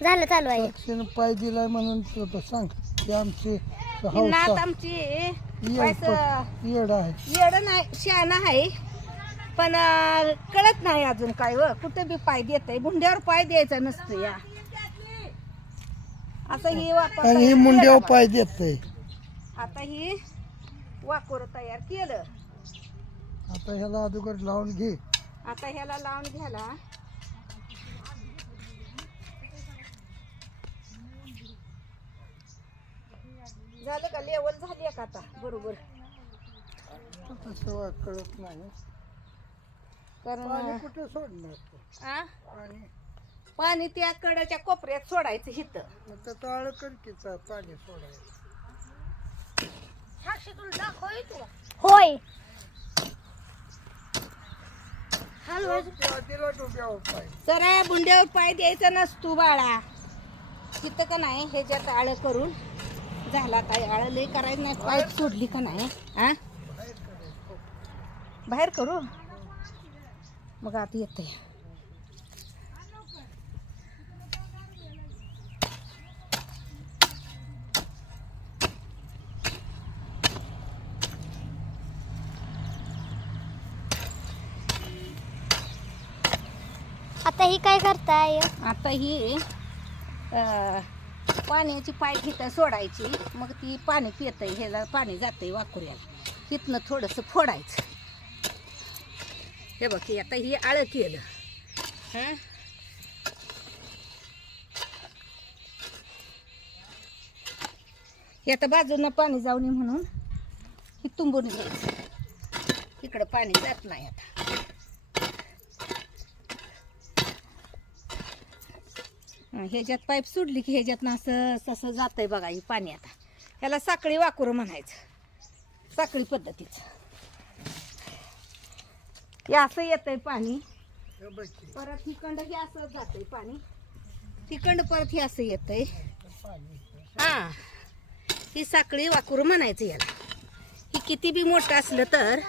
झालं चालू आहे. साक्षीनं पाय दिलाय म्हणून तुला सांग. की आमची ही नात हौसा आमची येड आहे. येड नाही शहाणा आहे. पण अं, कळत नाही अजून काय व. कुठं बी पाय देत आहे भुंड्यावर पाय द्यायचा नसतो या. असं ही वापर आणि ही मुंड्यावर पाय देत आता ही वाकोर तयार केलं. आता ह्याला अगोदर लावून घे. आता ह्याला लावून घ्याला झालं का? लेवल झाली का आता. बरोबर. कळत नाही. पाणी कुठे सोडणार आ? पाणी. पाणी त्या कडाच्या कोपऱ्यात सोडायचं हिथं मग त्याचं आळ करकीचा पाणी सोडायचं. होय दिला डोक्यावर पाय. जरा बुंड्यावर पाय द्यायचा नसतो बाळा. तिथं का नाही? ह्याच्यात आळ करून. झाला काय आळ लय करायचं नाही. पाय सोडली का नाही? आ बाहेर करू? मग आता येते. आता ही काय करताय? आता ही पाण्याची पाय इथं सोडायची मग ती पाणी पितंय ह्याला पाणी जातंय वाकुऱ्याला. तिथनं थोडंसं फोडायचं. हे बघ की आता ही आळं केलं. हं? हे आता बाजूनं पाणी जाऊ नये म्हणून ही तुंबून घ्यायचं. इकडं पाणी जात नाही आता. ह्याच्यात पाईप सुटली की ह्याच्यातनं असं तसं जातंय बघा ही पाणी आता. ह्याला साखळी वाकुरं म्हणायचं. साखळी पद्धतीचं. हे असं येतंय पाणी. परत तिकंड हे असं जातंय पाणी. तिकंड परत हे असं येत आहे हा. ही साखळी वाकुरं म्हणायचं याला. ही किती बी मोठं असलं तर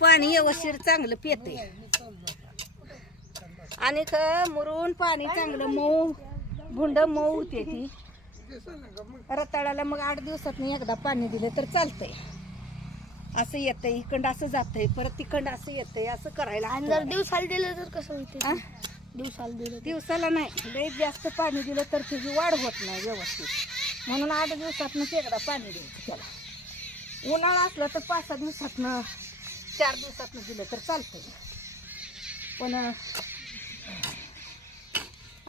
पाणी व्यवस्थित चांगलं पिते आणि मुरून पाणी चांगलं मऊ भुंड मऊ होते ती. रताळाला मग आठ दिवसात एकदा पाणी दिलं तर चालतंय. असं येतंय इकडं असं जातंय परत तिकडं असं येतंय असं करायला आणि. जर दिवसाला दिलं तर कसं होते? दिवसाला दिलं दिवसाला नाही. लई जास्त पाणी दिलं तर त्याची वाढ होत नाही व्यवस्थित. म्हणून आठ दिवसातनं एकदा पाणी द्यायचं त्याला. उन्हाळा असला तर पाच सहा दिवसातनं चार दिवसातनं दिलं तर चालतंय. पण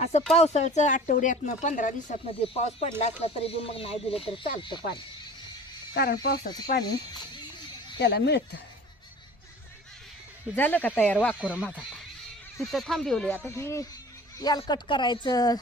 असं पावसाळ्याचं आठवड्यातनं पंधरा दिवसातनं जे पाऊस पडला असला तरी बी मग नाही दिलं तरी चालतं पाणी. कारण पावसाचं पाणी त्याला मिळतं. झालं का तयार वाकुरं माझा? तिथं थांबिवले आता ही याला कट करायचं.